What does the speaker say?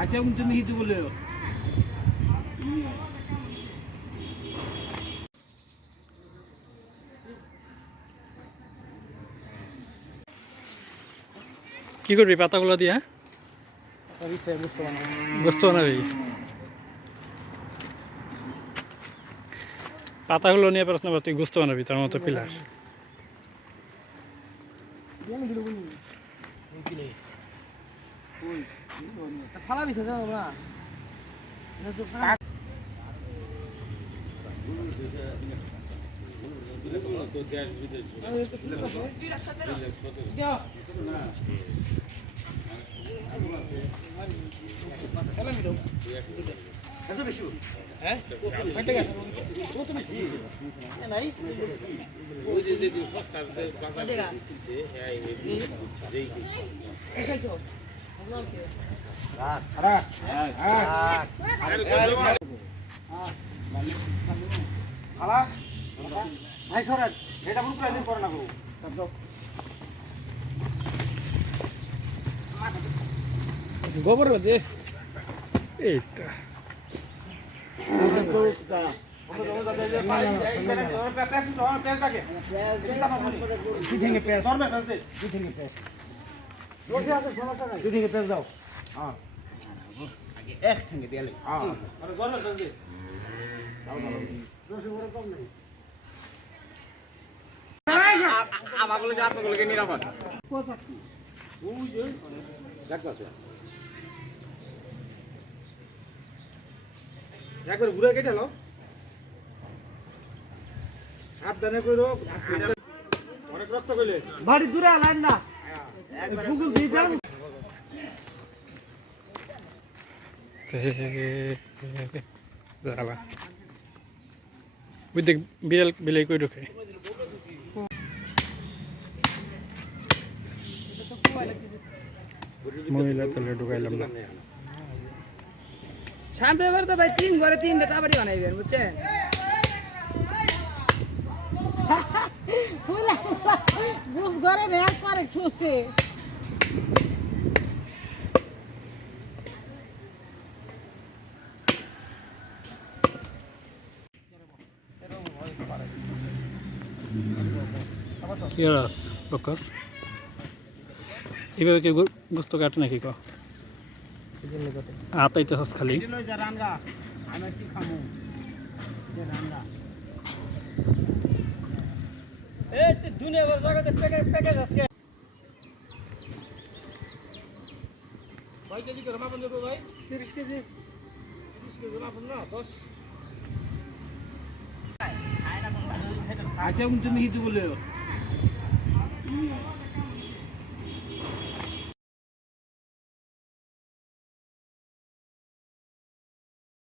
আচ্ছা তুমি হিন্দু বলে কি করবি পাতাগুলো দিয়ে? গোস্ত বানাবি? পাতাগুলো নিয়ে প্রশ্ন কর, তুই গোস্ত বানাবি তার মতো পিলার। ভাই সরাজ এটা কোন প্রাইজিং করে না গো গোবর দে এই তো একবার ঘুরে কেটে নাও সাবধানে করো অনেক রক্ত কইলে বাড়ি দূরে আলাইন না গুগল দিয়ে দাও ওই দেখ বিড়াল বিলাই কই ঢোকে। মহিলা তাহলে ঢুকাইলাম না। সামনে এবার তো ভাই 3 ঘরে 3টা চাবাড়ি বানাইবেন বুঝছেন? বুঝ ঘরে রেল করে খুঁজে কি রাস বকর এইভাবে কি গোস্ত কাটে নাকি ক আতাইতেছস খালি আমি কি খামু রান্না এই দুনিয়া ভর জায়গাতে প্যাকেজ আছে। কয় কেজি করে মাপন দেবো ভাই 30 কেজি 30 কেজি মাপন না 10 আচ্ছা তুমি হিন্দু বলে